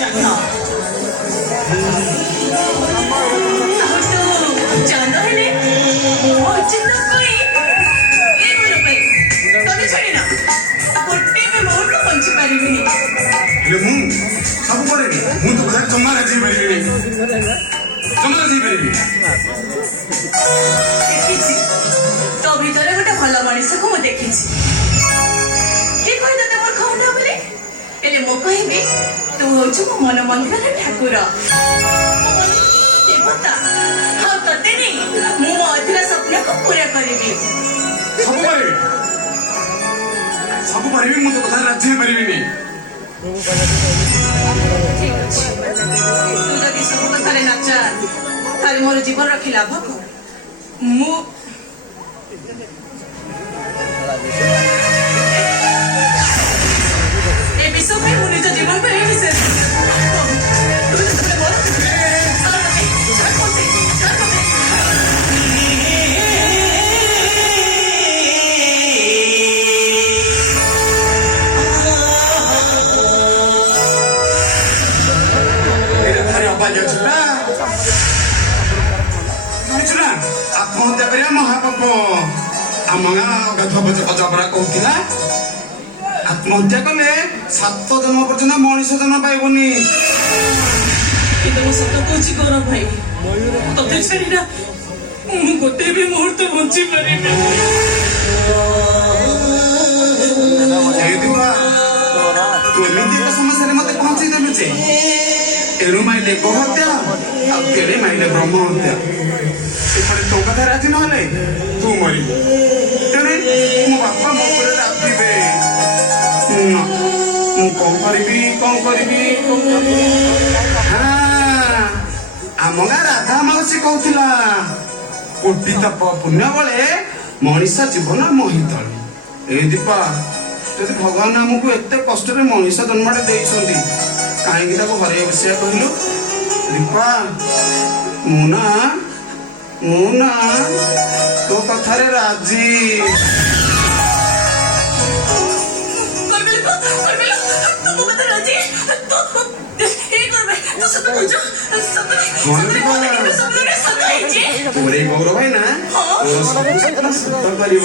জানো জানো হেলে অচিন্ত কই ଏ ଭଲ ପାଇଁ ତମେ ଛାଡ଼ି ନା ଗୋଟେ ବି ମୋଟ ବଞ୍ଚି ପାରିବିନି ହେଲେ ମୁଁ ସବୁ କରିବି ମୁଁ ତ କଥା ଜମା ରାଜି ପାରିବିନି ଜମା ରାଜି ପାରିବି ଦେଖିଛି ତୋ ଭିତରେ ଗୋଟେ ଭଲ ମଣିଷକୁ ମୁଁ ଦେଖିଛି କିଏ କହି ତତେ ମୋର ଖବର ବୋଲି ହେଲେ ମୁଁ କହିବି ତୁ ହଉଛୁ ମୋ ମନ ମନ୍ଦିରର ଠାକୁର ଦେବତା ଆଉ ତତେ ନେଇ ମୁଁ ମୋ ଅଧୁରା ସ୍ୱପ୍ନକୁ ପୂରା କରିବି ସବୁ କରିବି ମୁଁ ତ କଥା ରାଜି ପାରିବିନି ଠିକ ଅଛି ତୁ ଯଦି ସବୁ କଥାରେ ନାଚା ତାହେଲେ ମୋର ଜୀବନ ରଖି ଲାଭ କଣ ମୁଁ ଏ ବିଷୟ ପାଇଁ ମୁଁ ନିଜ ଜୀବନ ପାଇଁ ବିଶେଷ ତୁ ଯେତେବେଳେ ମୋର ଆତ୍ମହତ୍ୟା କରିବା ମହାପାପ ଆମ ଗାଁ ଅଜପରା କହୁଥିଲା ଆତ୍ମହତ୍ୟା କଲେ 7 ଜନ୍ମ ପର୍ଯ୍ୟନ୍ତ ମଣିଷ ଜନ୍ମ ପାଇବନି କିନ୍ତୁ ମୁଁ ସତ କହୁଛି ଗୌରବ ଭାଇ ତତେ ଛାଡ଼ିନା ମୁଁ ଗୋଟେ ବି ମୁହୂର୍ତ୍ତ ବଞ୍ଚି ପାରିବି ତୁ ଏମିତି ଏକ ସମସ୍ୟାରେ ମତେ ପହଞ୍ଚେଇ ଦେଲୁ ଯେ ଏଣୁ ମାଇଲେ ଗୋହତ୍ୟା ଆଉ ତେଣେ ମାଇଲେ ବ୍ରହ୍ମ ହତ୍ୟା ଏପଟେ ତୋ କଥା ରାଜି ନହେଲେ ତୁ ମରିବୁ ତେଣେ ମୋ ବାପା ମୋ ଉପରେ ରାଗିବେ ମୁଁ କଣ କରିବି ଆମ ଗାଁ ରାଧା ମାଉସୀ କହୁଥିଲା କୋଟି ତପ ପୁଣ୍ୟ ବଳେ ମଣିଷ ଜୀବନ ମହିତଳେ ଏ ଦୀପା ଯଦି ଭଗବାନ ଆମକୁ ଏତେ କଷ୍ଟରେ ମଣିଷ ଜନ୍ମଟେ ଦେଇଛନ୍ତି କାହିଁକି ତାକୁ ହରେଇ ବସିବା କହିଲୁ ଦୀପା ମୁଁ ନା ତୋ କଥାରେ ରାଜି ଗୌରବ ଭାଇ ନା ସତ କରିବ